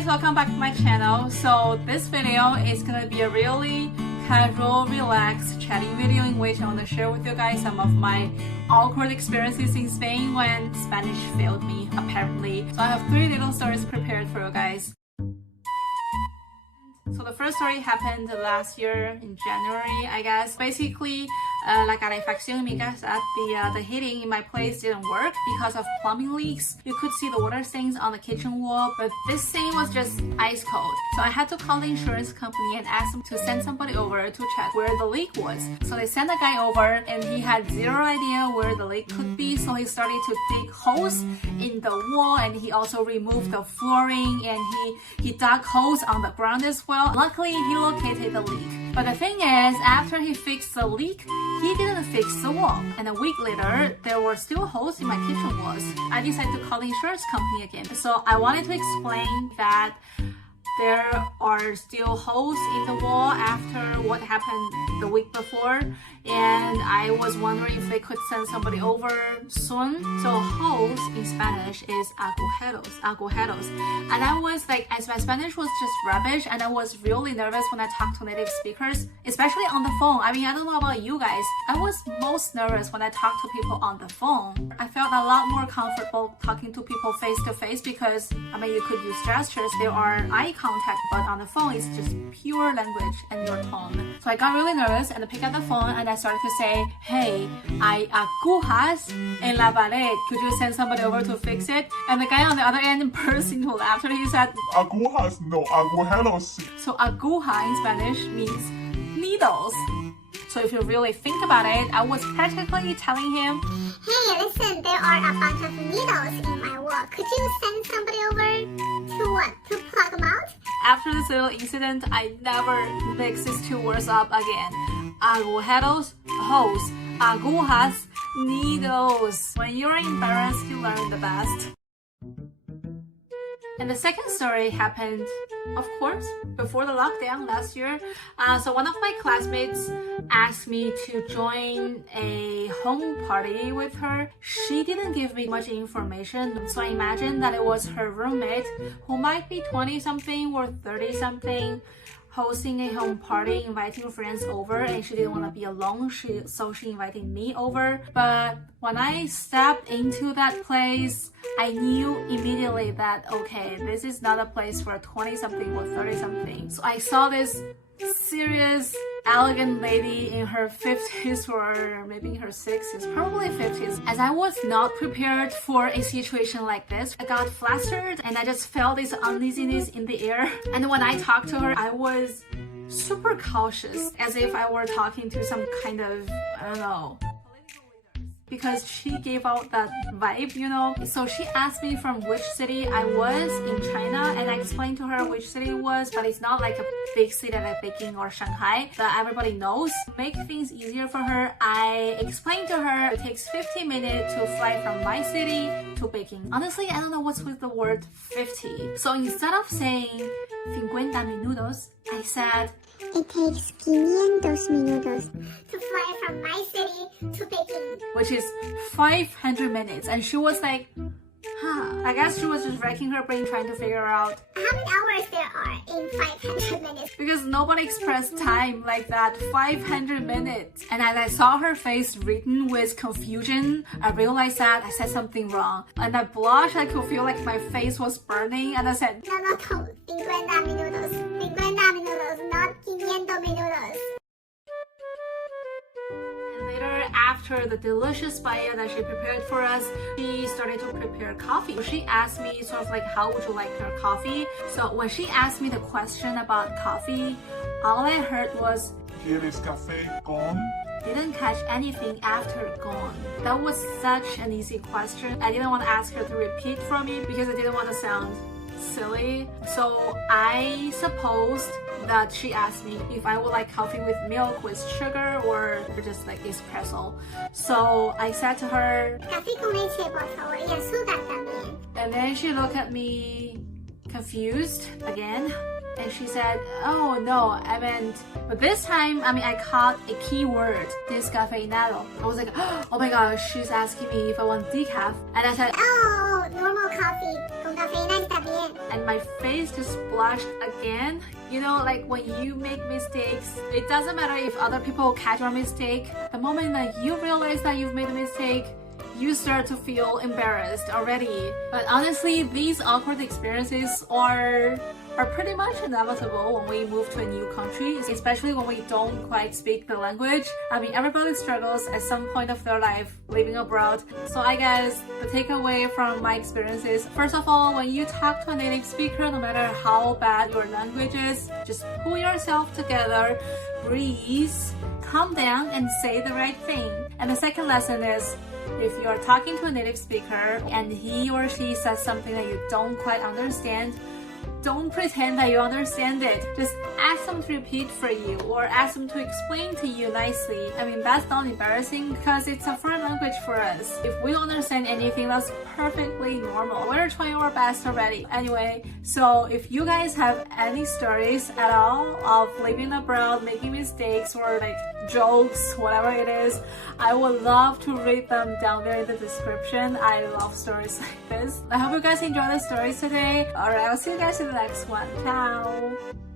guys, welcome back to my channel. So this video is gonna be a really casual, relaxed, chatting video in which I want to share with you guys some of my awkward experiences in Spain when Spanish failed me, apparently. So I have 3 little stories prepared for you guys. So the first story happened last year in January, I guess. Basically, la calefacción en mi casa, the heating in my place didn't work because of plumbing leaks. You could see the water stains on the kitchen wall, but this stain was just ice cold. So I had to call the insurance company and ask them to send somebody over to check where the leak was. So they sent a guy over and he had zero idea where the leak could be. So he started to dig holes in the wall and he also removed the flooring and he dug holes on the ground as well. Luckily, he located the leak. But the thing is, after he fixed the leak, he didn't fix the wall. And a week later, there were still holes in my kitchen walls. I decided to call the insurance company again. So I wanted to explain that there are still holes in the wall after what happened the week before. And I was wondering if they could send somebody over soon. So holes in Spanish is agujeros. And I was like, as my Spanish was just rubbish, and I was really nervous when I talked to native speakers, especially on the phone. I mean, I don't know about you guys. I was most nervous when I talked to people on the phone. I felt a lot more comfortable talking to people face to face because, I mean, you could use gestures, there are eye contact, but on the phone, it's just pure language and your tone. So I got really nervous and I picked up the phone and I started to say, hey, hay agujas en la pared. Could you send somebody over to fix it? And the guy on the other end burst into laughter. He said, agujas, no, agujeros. So aguja in Spanish means needles. So if you really think about it, I was practically telling him, hey, listen, there are a bunch of needles in my wall. Could you send somebody over to what? To plug them out? After this little incident, I never mix these 2 words up again. Agujeros, holes. Agujas, needles. When you're embarrassed, you learn the best. And the second story happened, of course, before the lockdown last year. So one of my classmates asked me to join a home party with her. She didn't give me much information, so I imagined that it was her roommate who might be 20-something or 30-something, hosting a home party, inviting friends over, and she didn't want to be alone, so she invited me over. But when I stepped into that place, I knew immediately that, okay, this is not a place for a 20-something or 30-something. So I saw this serious, elegant lady in her 50s or maybe in her 60s, probably 50s. As I was not prepared for a situation like this, I got flustered and I just felt this uneasiness in the air. And when I talked to her, I was super cautious, as if I were talking to some kind of, I don't know, because she gave out that vibe, you know. So she asked me from which city I was in China, and I explained to her which city it was, but it's not like a big city like Beijing or Shanghai that everybody knows. To make things easier for her, I explained to her it takes 50 minutes to fly from my city to Beijing. Honestly, I don't know what's with the word 50. So instead of saying 50 minutos, I said, it takes 500 minutos to fly from my city to Beijing, which is 500 minutes. And she was like, I guess she was just racking her brain trying to figure out how many hours there are in 500 minutes. Because nobody expressed time like that, 500 minutes. And as I saw her face written with confusion, I realized that I said something wrong. And I blushed, I could feel like my face was burning, and I said, no, 50 minutos, not 500 minutos. Later, after the delicious paella that she prepared for us, she started to prepare coffee. She asked me sort of like, how would you like your coffee? So when she asked me the question about coffee, all I heard was, ¿Quieres café con? Didn't catch anything after gone. That was such an easy question. I didn't want to ask her to repeat for me because I didn't want to sound silly. So I supposed that she asked me if I would like coffee with milk, with sugar, or just like espresso. So I said to her, café con leche, por favor, y azúcar también. And then she looked at me confused again. And she said, oh no, I meant, but this time, I caught a key word, descafeinado. I was like, oh my gosh, she's asking me if I want decaf. And I said, oh normal coffee. Con cafeína está bien. And my face just blushed again. You know, like when you make mistakes, it doesn't matter if other people catch your mistake. The moment that you realize that you've made a mistake, you start to feel embarrassed already. But honestly, these awkward experiences are pretty much inevitable when we move to a new country, especially when we don't quite speak the language. I mean, everybody struggles at some point of their life living abroad. So I guess the takeaway from my experiences, first of all, when you talk to a native speaker, no matter how bad your language is, just pull yourself together, breathe, calm down, and say the right thing. And the second lesson is, if you're talking to a native speaker and he or she says something that you don't quite understand, don't pretend that you understand it. Just ask them to repeat for you or ask them to explain to you nicely. I mean, that's not embarrassing because it's a foreign language for us. If we don't understand anything, that's perfectly normal. We're trying our best already. Anyway, so if you guys have any stories at all of living abroad, making mistakes, or like jokes, whatever it is, I would love to read them down there in the description. I love stories like this. I hope you guys enjoyed the stories today. Alright, I'll see you guys in the next one. Ciao!